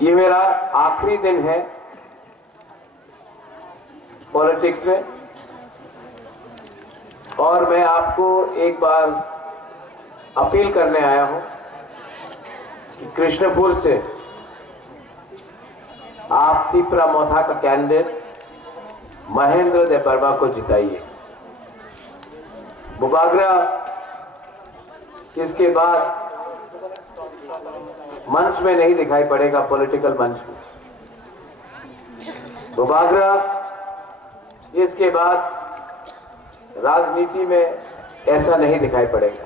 ये मेरा आखिरी दिन है पॉलिटिक्स में और मैं आपको एक बार अपील करने आया हूं कि कृष्णपुर से आप तिपरा मोथा का कैंडिडेट महेंद्र दे बर्मा को जिताइए। बुबागरा इसके बाद मंच में नहीं दिखाई पड़ेगा, पॉलिटिकल मंच में। बुबागरा इसके बाद राजनीति में ऐसा नहीं दिखाई पड़ेगा।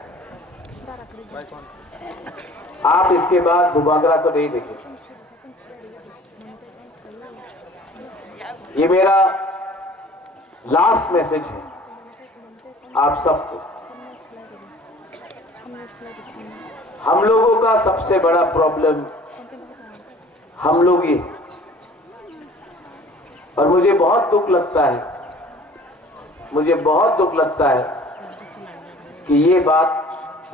आप इसके बाद बुबागरा को नहीं देखेंगे। ये मेरा लास्ट मैसेज है आप सबको। हम लोगों का सबसे बड़ा प्रॉब्लम हम लोग ही हैं और मुझे बहुत दुख लगता है कि ये बात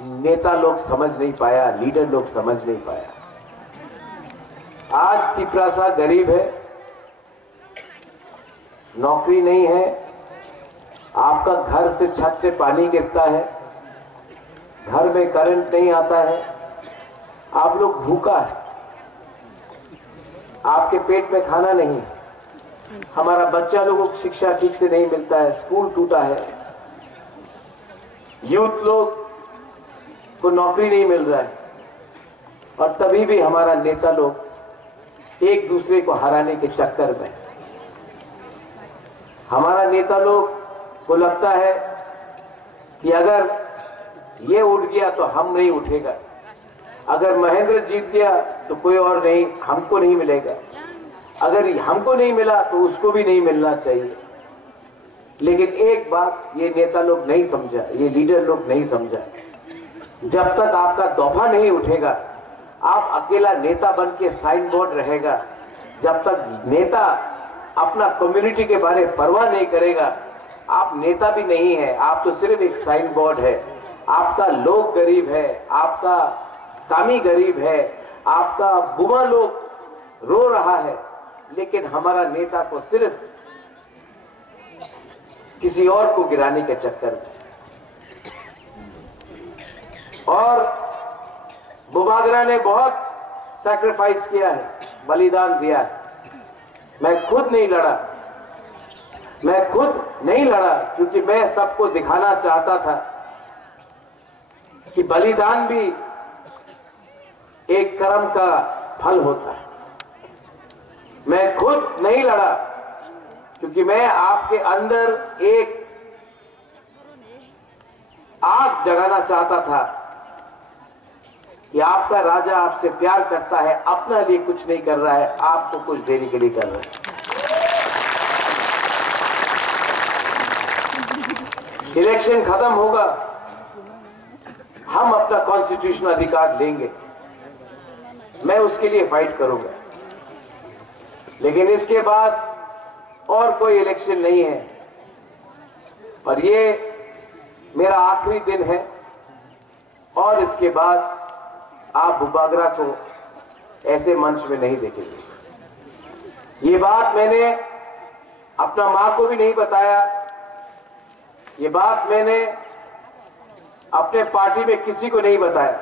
नेता लोग समझ नहीं पाया, लीडर लोग समझ नहीं पाया। आज तिपरासा गरीब है, नौकरी नहीं है, आपका घर से छत से पानी गिरता है, घर में करंट नहीं आता है, आप लोग भूखा है, आपके पेट में खाना नहीं है, हमारा बच्चा लोगों को शिक्षा ठीक से नहीं मिलता है, स्कूल टूटा है, यूथ लोग को नौकरी नहीं मिल रहा है और तभी भी हमारा नेता लोग एक दूसरे को हराने के चक्कर में। हमारा नेता लोग को लगता है कि अगर ये उठ गया तो हम नहीं उठेगा, अगर महेंद्र जीत गया तो कोई और नहीं, हमको नहीं मिलेगा, अगर हमको नहीं मिला तो उसको भी नहीं मिलना चाहिए। लेकिन एक बात ये नेता लोग नहीं समझा, ये लीडर लोग नहीं समझा, जब तक आपका दफा नहीं उठेगा, आप अकेला नेता बन के साइन बोर्ड रहेगा, जब तक नेता अपना कम्युनिटी के बारे में परवाह नहीं करेगा, आप नेता भी नहीं है, आप तो सिर्फ एक साइन बोर्ड है। आपका लोग गरीब है, आपका कामी गरीब है, आपका बुआ लोग रो रहा है, लेकिन हमारा नेता को सिर्फ किसी और को गिराने के चक्कर में। और बुबागरा ने बहुत सैक्रिफाइस किया है, बलिदान दिया है। मैं खुद नहीं लड़ा क्योंकि मैं सबको दिखाना चाहता था कि बलिदान भी एक कर्म का फल होता है। मैं खुद नहीं लड़ा क्योंकि मैं आपके अंदर एक आग जगाना चाहता था कि आपका राजा आपसे प्यार करता है, अपने लिए कुछ नहीं कर रहा है, आपको कुछ देने के लिए कर रहा है। इलेक्शन खत्म होगा, हम अपना कॉन्स्टिट्यूशनल अधिकार लेंगे, मैं उसके लिए फाइट करूंगा। लेकिन इसके बाद और कोई इलेक्शन नहीं है और ये मेरा आखिरी दिन है और इसके बाद आप बुबागरा को ऐसे मंच में नहीं देखेंगे। ये बात मैंने अपना मां को भी नहीं बताया, ये बात मैंने अपने पार्टी में किसी को नहीं बताया,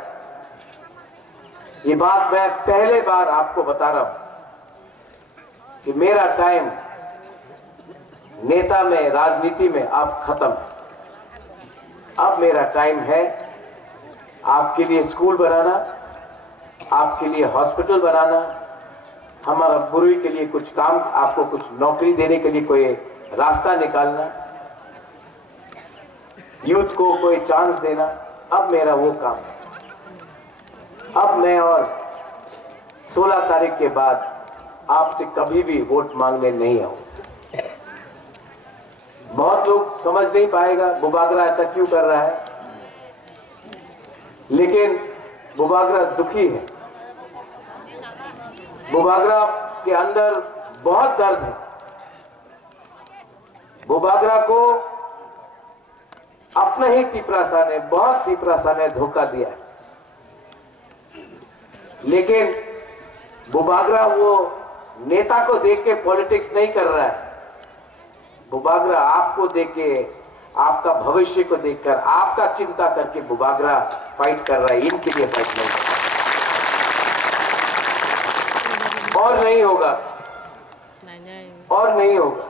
ये बात मैं पहले बार आपको बता रहा हूं कि मेरा टाइम नेता में, राजनीति में अब खत्म है। अब मेरा टाइम है आपके लिए स्कूल बनाना, आपके लिए हॉस्पिटल बनाना, हमारा बुरी के लिए कुछ काम, आपको कुछ नौकरी देने के लिए कोई रास्ता निकालना, यूथ को कोई चांस देना। अब मेरा वो काम है। अब मैं और 16 तारीख के बाद आपसे कभी भी वोट मांगने नहीं आऊंगा। बहुत लोग समझ नहीं पाएगा बुबागरा ऐसा क्यों कर रहा है, लेकिन बुबागरा दुखी है, बुबागरा के अंदर बहुत दर्द है। बुबागरा को अपना ही तिपरासा ने, बहुत तिपरासा ने धोखा दिया है। लेकिन बुबागरा वो नेता को देख के पॉलिटिक्स नहीं कर रहा है। बुबागरा आपको देख के, आपका भविष्य को देखकर, आपका चिंता करके बुबागरा फाइट कर रहा है, इनके लिए फाइट नहीं कर रहा। और नहीं होगा, और नहीं होगा।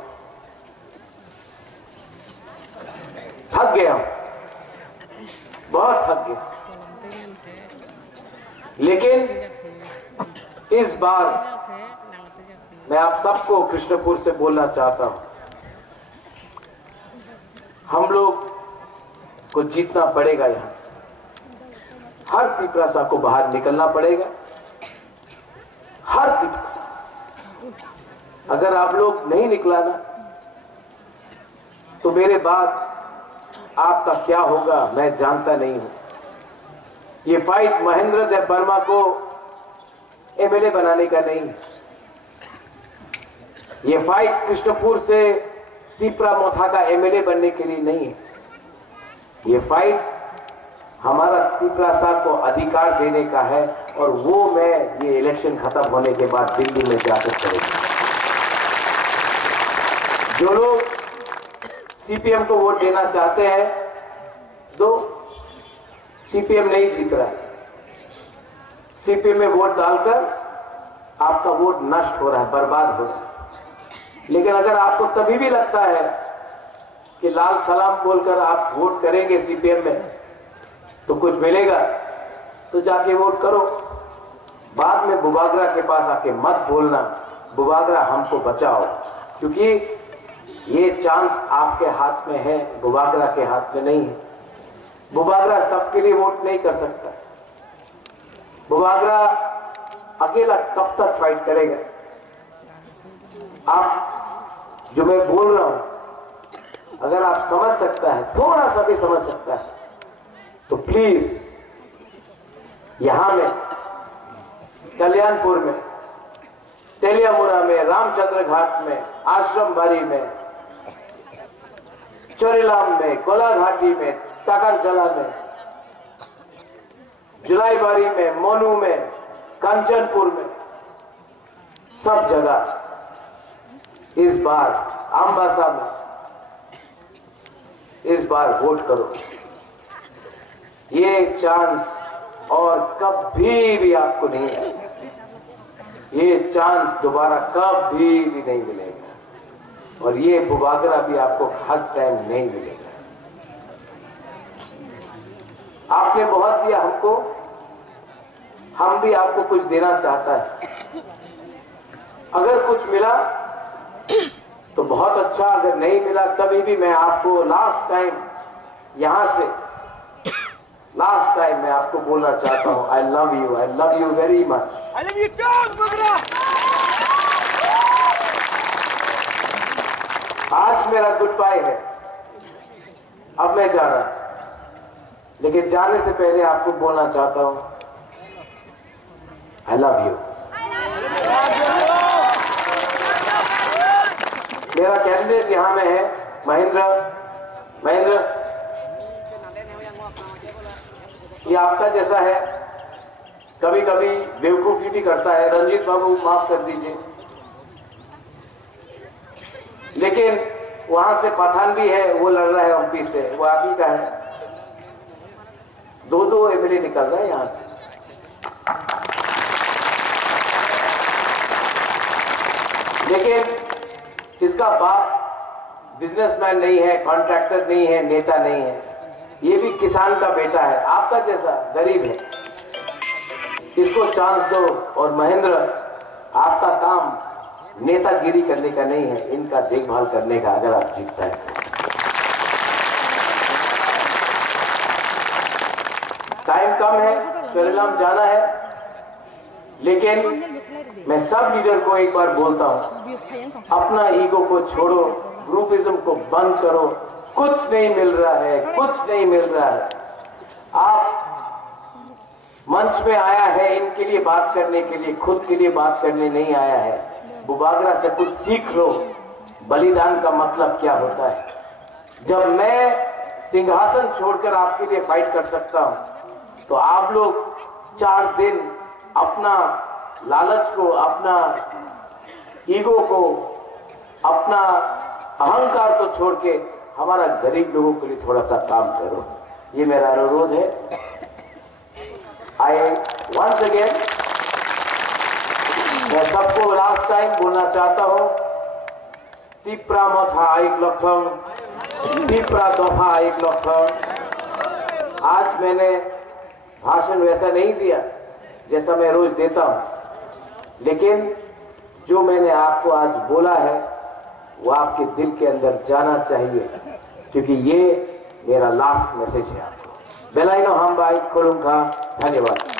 थक गए हम, बहुत थक गए। लेकिन इस बार मैं आप सबको कृष्णपुर से बोलना चाहता हूं, हम लोग को जीतना पड़ेगा। यहां से हर तिपरासा को बाहर निकलना पड़ेगा, हर तिपरासा। अगर आप लोग नहीं निकला ना, तो मेरे बाद आपका क्या होगा मैं जानता नहीं हूं। ये फाइट महेंद्र देव वर्मा को एमएलए बनाने का नहीं है। ये फाइट कृष्णपुर से तिपरा मोथा का एमएलए बनने के लिए नहीं है। ये फाइट हमारा तिपरासा को अधिकार देने का है, और वो मैं ये इलेक्शन खत्म होने के बाद दिल्ली में जाकर करेंगे। जो लोग सीपीएम को वोट देना चाहते हैं, दो। सीपीएम नहीं जीत रहा है। सीपीएम में वोट डालकर आपका वोट नष्ट हो रहा है, बर्बाद हो रहा है। लेकिन अगर आपको तभी भी लगता है कि लाल सलाम बोलकर आप वोट करेंगे सीपीएम में तो कुछ मिलेगा, तो जाके वोट करो। बाद में बुबागरा के पास आके मत बोलना, बुबागरा हमको बचाओ, क्योंकि ये चांस आपके हाथ में है, बुबागरा के हाथ में नहीं है। बुबागरा सबके लिए वोट नहीं कर सकता। बुबागरा अकेला कब तक फाइट करेगा? आप जो मैं बोल रहा हूं, अगर आप समझ सकता है, थोड़ा सा भी समझ सकता है, तो प्लीज यहां में, कल्याणपुर में, तेलियामुरा में, रामचंद्र घाट में, आश्रम बारी में, चोरीलाम में, कोलाघाटी में, टाकरजला में, जुलाईबारी में, मोनू में, कंचनपुर में, सब जगह इस बार अम्बासा में इस बार वोट करो। ये चांस और कभी भी आपको नहीं आएगा। ये चांस दोबारा कभी भी नहीं मिलेगा, और ये बुबागरा भी आपको हर टाइम नहीं मिलेगा। आपने बहुत दिया हमको, हम भी आपको कुछ देना चाहता है। अगर कुछ मिला तो बहुत अच्छा, अगर नहीं मिला तभी भी मैं आपको लास्ट टाइम यहां से, लास्ट टाइम मैं आपको बोलना चाहता हूं, I love you very much. I love you too बुबागरा। आज मेरा गुड बाय है, अब मैं जा रहा हूं, लेकिन जाने से पहले आपको बोलना चाहता हूं, आई लव यू। मेरा कैंडिडेट यहां में है महेंद्र। ये आपका जैसा है, कभी कभी बेवकूफी भी करता है। रंजीत बाबू माफ कर दीजिए, लेकिन वहां से पठान भी है, वो लड़ रहा है एमपी से, वो आप ही का है। दो एमएलए निकल रहा है यहां से। लेकिन इसका बाप बिजनेसमैन नहीं है, कॉन्ट्रैक्टर नहीं है, नेता नहीं है, ये भी किसान का बेटा है, आपका जैसा गरीब है। इसको चांस दो। और महेंद्र, आपका काम नेतागिरी करने का नहीं है, इनका देखभाल करने का, अगर आप जीतता है। टाइम कम है, चोरीलाम जाना है, लेकिन मैं सब लीडर को एक बार बोलता हूं, अपना ईगो को छोड़ो, ग्रुपिज्म को बंद करो। कुछ नहीं मिल रहा है, कुछ नहीं मिल रहा है। आप मंच में आया है इनके लिए बात करने के लिए, खुद के लिए बात करने नहीं आया है। बुबागरा से कुछ सीख लो, बलिदान का मतलब क्या होता है। जब मैं सिंहासन छोड़कर आपके लिए फाइट कर सकता हूं, तो आप लोग 4 दिन अपना लालच को, अपना ईगो को, अपना अहंकार को छोड़ के हमारा गरीब लोगों के लिए थोड़ा सा काम करो, ये मेरा अनुरोध है। आई वंस अगेन मैं सबको लास्ट टाइम बोलना चाहता हूं, तिप्रा मथा आइक लक्षण, तिप्रा दफा आइक लक्षण। आज मैंने भाषण वैसा नहीं दिया जैसा मैं रोज देता हूं, लेकिन जो मैंने आपको आज बोला है वो आपके दिल के अंदर जाना चाहिए, क्योंकि ये मेरा लास्ट मैसेज है आपको। बेलाइनो हम भाई खोलूंगा। धन्यवाद।